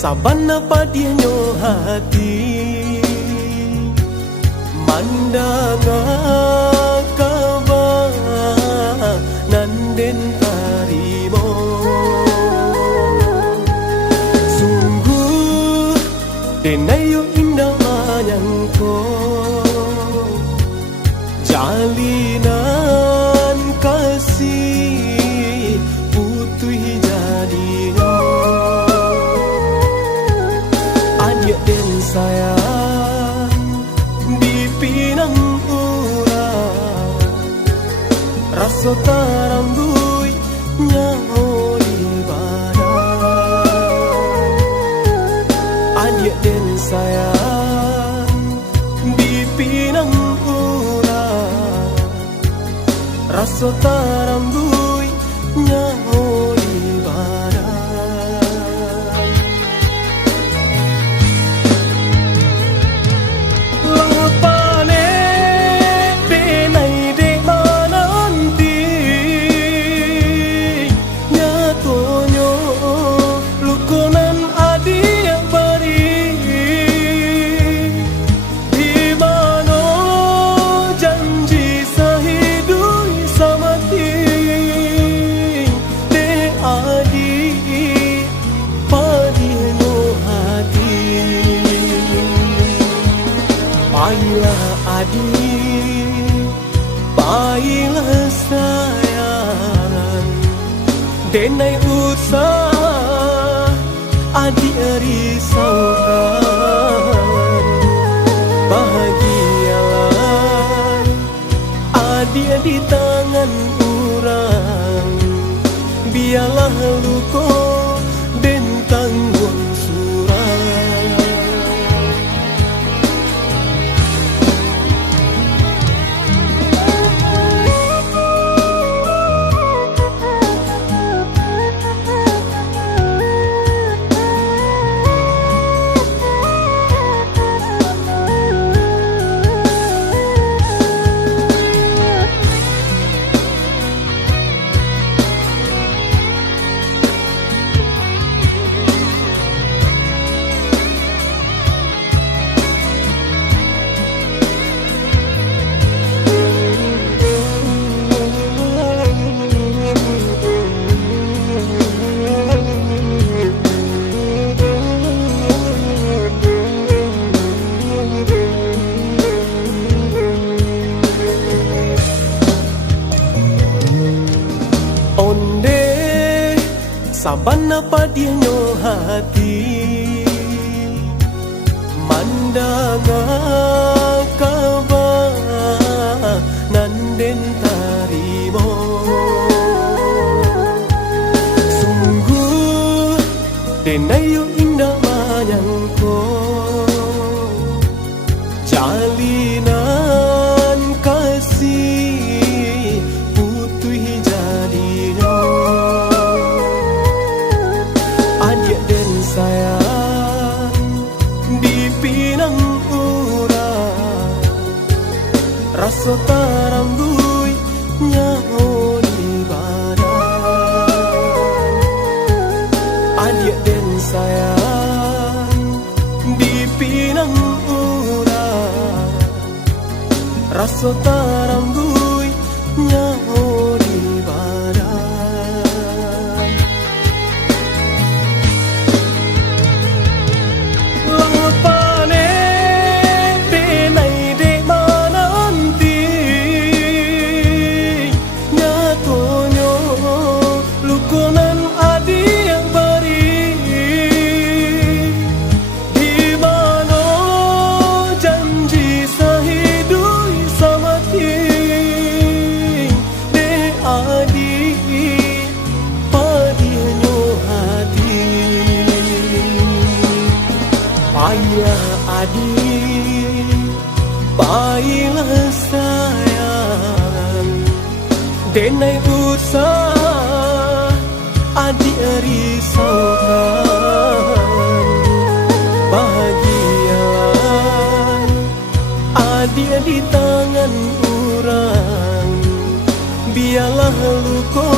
Sabana padianyo hati mandanga kaba nanden tarimo. Sungguh denayo indah manyangko jalinan kasih putih jadinya. Adik dan sayang di pinang urang rasa tarambui nyaho di badan. Adik dan sayang di pinang urang rasa tarambui nyaho di badan. Lapane denai de mananti nyatonyo lukonan adi yang bari di mano janji sahidui samati de adi padino hati. Baiklah adik, baiklah sayang, denai usah adik risaukan. Bahagialah adik di tangan orang, biarlah luko dan tanggung surang. Onde sabana padianyo hati mandanga kaba nanden tarimo. Sungguh denayo indah manyangko jalinan kasih putih jadinya. Adik dan sayang di pinang urang rasa tarambui nyaho di badan. Adik dan sayang di pinang urang rasa tarambui nyaho di badan. Lapane denai de mananti nyatonyo lukonan adi yang bari di mano janji sahidui samati de adi padinyo hati. Baiklah adik, baiklah sayang, denai usah adik risaukan. Bahagialah adik di tangan orang, biarlah luko